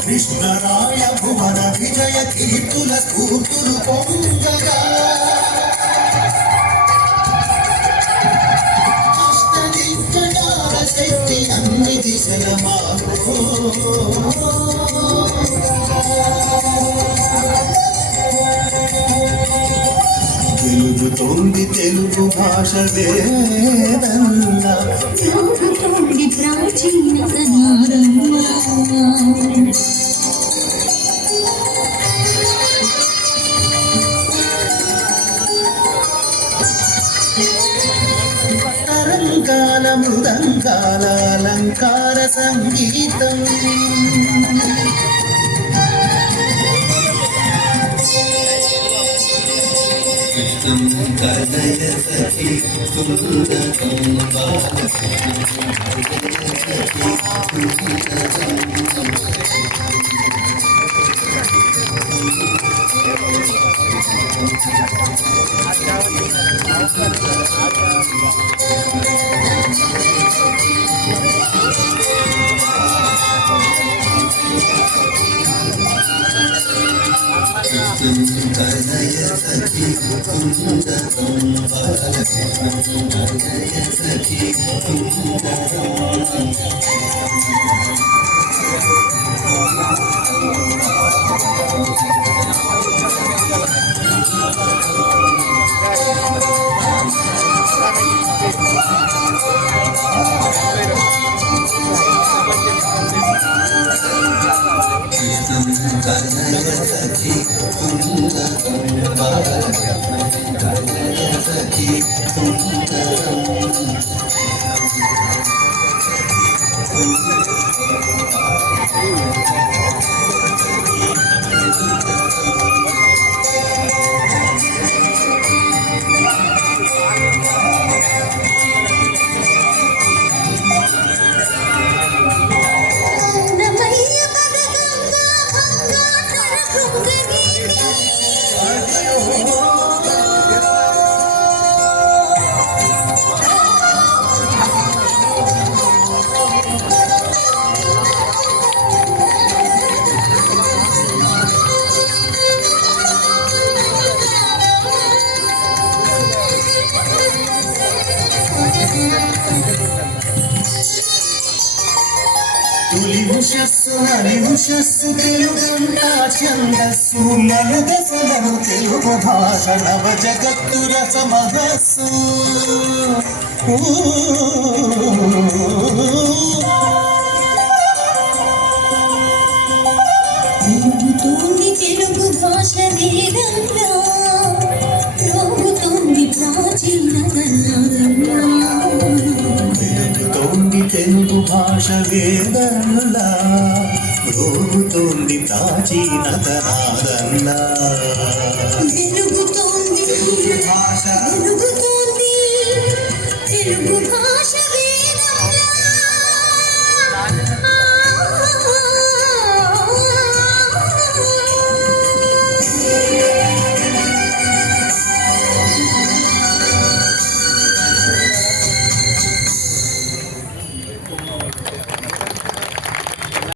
కృష్ణరాయ భువన విజయ కీర్తుల కూతురు పొంగగా శక్తి అన్ని దిశల తెలుగుతోంది తెలుగు భాష వేదల్లా ప్రాచీన తరంగాల మృదంగాల అలంకార సంగీతం కలయ సఖి కలయ సఖి తొలి ఉషస్సు నలి ఉషస్సు తెలుగంట ఛందస్సు నలు దశలను తెలుగు భాష నవ జగత్తు రసమహస్సు తిరుగుతోంది తెలుగు భాష వేదంలా రోగుతోంది ప్రాచీన తిరుగుతోంది తెలుగు భాష వేదల్లా రోగుతోంది ప్రాచీన తరాదల్లా వెలుగుతోంది భాష